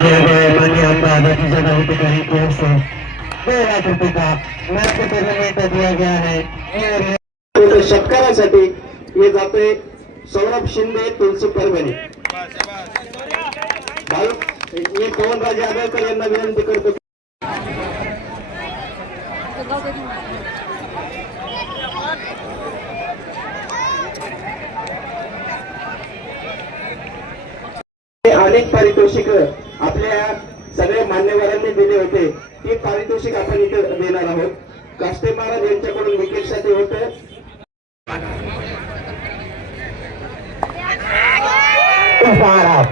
माननीय आमदार नतीजा का अधिकारी की ओर से 2 लाख रुपए का मैच टूर्नामेंट दिया गया है और षटकारासाठी हे जाते सौरभ शिंदे तुलसी परभणी मी पवनराजे आगरकर यांना विनंती करतो अनेक पारितोषिक आपल्या सगळ्या मान्यवरांनी दिले होते ती पारितोषिक आपण इथे देणार आहोत. काष्टे महाराज यांच्याकडून विकेटसाठी होतं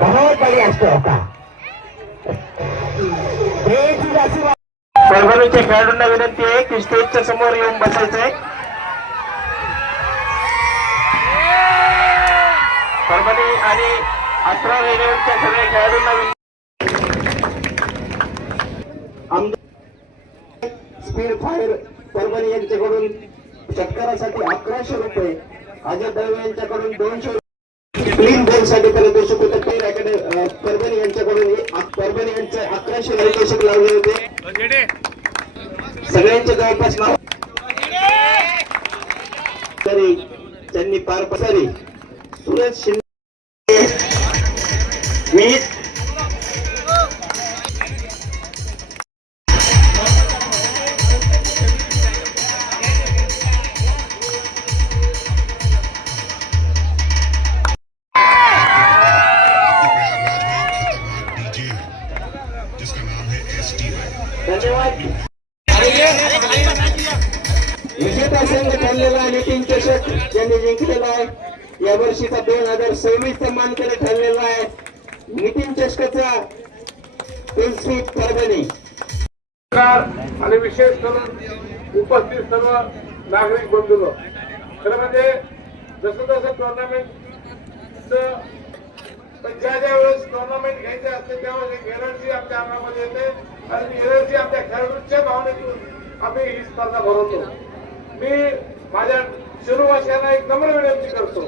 बहुत बढ़िया स्ट्रोक था. परभणीच्या खेळाडूंना विनंती आहे की स्टेजच्या समोर येऊन बसायचंय. परभणी आणि 18 रेल्वेच्या सगळ्या खेळाडूंना स्पीड फायर परभणी यांच्याकडून षटकारासाठी 1100 रुपये, अजय दळवे यांच्याकडून 200 क्लीन बॉल साठी पारितोषिक होतं. परभणी यांच्याकडून परभणी यांचे 1100 पारितोषिक लावले होते. सगळ्यांच्या जवळपास नाव तरी त्यांनी पार पसारी सुरेश शिंदे मी धन्यवाद. विजेता संघ ठरलेला आहे नितीन चषक ज्यांनी जिंकलेला आहे. या वर्षीचा 2026 मानकरी ठरलेला आहे नितीन चषकाचा तुलसी परभणी. आणि विशेष करून उपस्थित सर्व नागरिक बंधूंनो, खरं म्हणजे जसं जसं टुर्नामेंट ज्या वेळेस टुर्नामेंट घ्यायचे असते त्यावेळेस एक एनर्जी आपल्या अंगामध्ये येते आणि एनर्जी आपल्या खेळाडूंच्या भावनेतून आम्ही ही स्पर्धा भरवतो. मी माझ्या शिरूवासियांना एक नम्र विनंती करतो,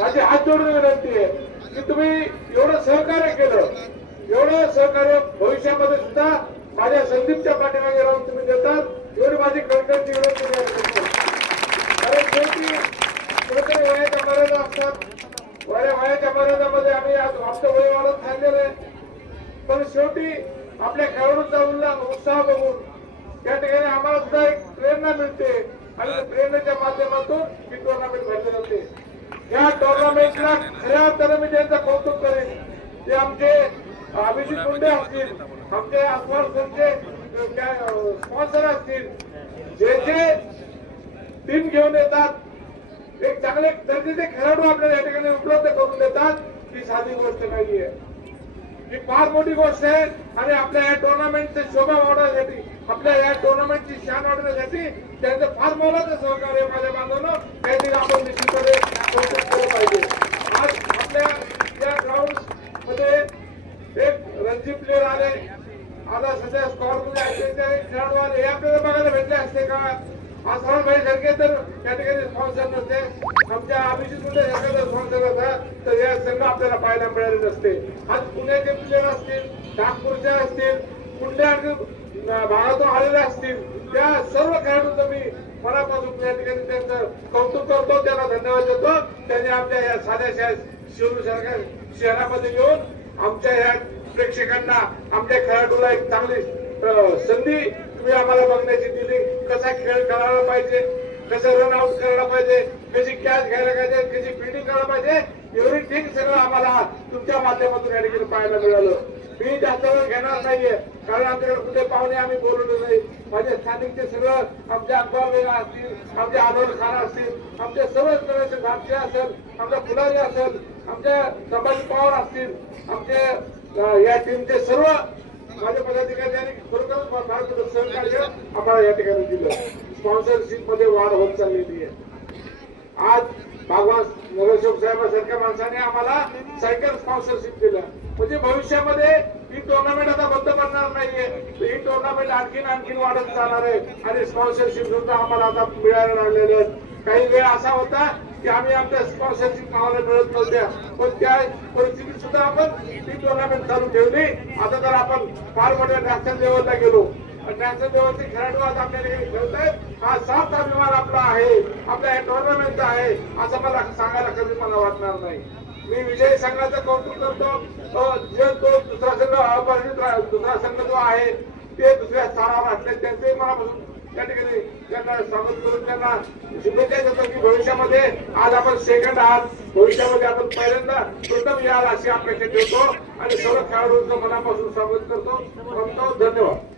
माझी हात जोडून विनंती आहे की तुम्ही एवढं सहकार्य केलं, एवढं सहकार्य भविष्यामध्ये सुद्धा माझ्या संदीपच्या पाठीमागे राहून तुम्ही देतात एवढी माझी कळकळची विनंती करतो. कारण शेवटी कुठेतरी वयाच्या मर्यादा असतात. वयाच्या मर्यादामध्ये आम्ही आज आमचं वय वाढत चाललेलं आहे, पण शेवटी आपल्या खेळाडूंचा उत्साह बघून त्या ठिकाणी आम्हाला सुद्धा एक प्रेरणा मिळते आणि प्रेरणेच्या माध्यमातून ही टुर्नामेंट भरली जाते. या टुर्नामेंटला खऱ्या अर्थाने मी त्यांचं कौतुक करेन. ते आमचे अभिजित मुंडे असतील, आमचे आसपासचे स्पॉन्सर असतील, जे टीम घेऊन येतात, एक चांगले दर्जाचे खेळाडू आपल्याला या ठिकाणी उपलब्ध करून देतात, ही साधी गोष्ट नाहीये. ही फार मोठी गोष्ट आहे आणि आपल्या या टुर्नामेंटची शोभा वाढवण्यासाठी, आपल्या या टुर्नामेंटची शान वाढवण्यासाठी त्यांचं फार मोलाचं सहकार्य माझ्या बांधवांनो काहीतरी आपण निश्चितपणे कौतुक केलं पाहिजे. आज आपल्या या ग्राउंड मध्ये एक रणजी प्लेअर आले, आता सध्या स्कॉरमध्ये खेळाडू आले, हे आपल्याला बघायला भेटले असते का? आसराव भाई सारखे तर त्या ठिकाणी स्पॉन्सर नसते, आमच्या अभिजित मुंडे सारखा जर स्पॉन्सर असता तर या संघ आपल्याला पाहायला मिळाले नसते. आज पुण्याचे प्लेअर असतील, नागपूरचे असतील, कुठल्या भागातून आलेले असतील, त्या सर्व खेळाडूंचं मी मनापासून त्या ठिकाणी त्यांचं कौतुक करतो, त्यांना धन्यवाद देतो. त्यांनी आपल्या या साध्याशा शिरूर सारख्या शहरामध्ये येऊन आमच्या या प्रेक्षकांना, आमच्या खेळाडूला एक चांगली संधी तुम्ही आम्हाला बघण्याची दिली. कसा खेळ खेळायला पाहिजे, कसं रन आउट करायला पाहिजे, कशी कॅच घ्यायला पाहिजे, कशी फिल्डिंग करायला पाहिजे, एव्हरीथिंग सगळं आम्हाला तुमच्या माध्यमातून या ठिकाणी पाहायला मिळालं. मी जास्त वेळ घेणार नाहीये कारण आमच्याकडे कुठे पाहुणे आम्ही बोलवलो नाही. माझे स्थानिकचे सगळं आमचे अकबर बेगा असतील, आमचे आनोल खान असतील, आमचे सर्व सदस्य भापचे असेल, आमचा फुलारी असेल, आमच्या संभाजी पवार असतील, आमचे या टीमचे सर्व माझ्या पदाधिकाऱ्यांनी खरोखरच फार सहकार्य आम्हाला या ठिकाणी दिलं. स्पॉन्सरशिप मध्ये वाढ होत चाललेली आहे. आज भगवान नगरसेवक साहेबांसारख्या माणसाने आम्हाला सायकल स्पॉन्सरशिप दिलं, म्हणजे भविष्यामध्ये ही टुर्नामेंट आता बंद पडणार नाहीये, ही टुर्नामेंट आणखीन वाढत जाणार आहे आणि स्पॉन्सरशिप सुद्धा आम्हाला आता मिळायला लागलेले आहेत. काही वेळ असा होता की आम्ही आमच्या स्पॉन्सरशिप नावाला मिळत नव्हत्या, पण त्या परिस्थितीत सुद्धा आपण ती टुर्नामेंट चालू ठेवली. आता तर आपण फार मोठ्या नॅशनल लेवलला गेलो. नॅशनल लेवलचे खेळाडू आज आपल्याला खेळत आहेत. हा 7 अभिमान आपला आहे, आपल्या या टुर्नामेंटचा आहे, असं मला सांगायला कधी मला वाटणार नाही. मी विजयी संघाचं कौतुक करतो. जे तो दुसरा संघ अपराजित दुसरा संघ जो आहे ते दुसऱ्या स्थानावर असले त्यांचे मनापासून त्या ठिकाणी त्यांना स्वागत करून त्यांना शुभेच्छा देतो की भविष्यामध्ये आज आपण सेकंड आहात, भविष्यामध्ये आपण पहिल्यांदा प्रथम याल अशी अपेक्षा ठेवतो आणि सर्व खेळाडूंचं मनापासून स्वागत करतो. धन्यवाद.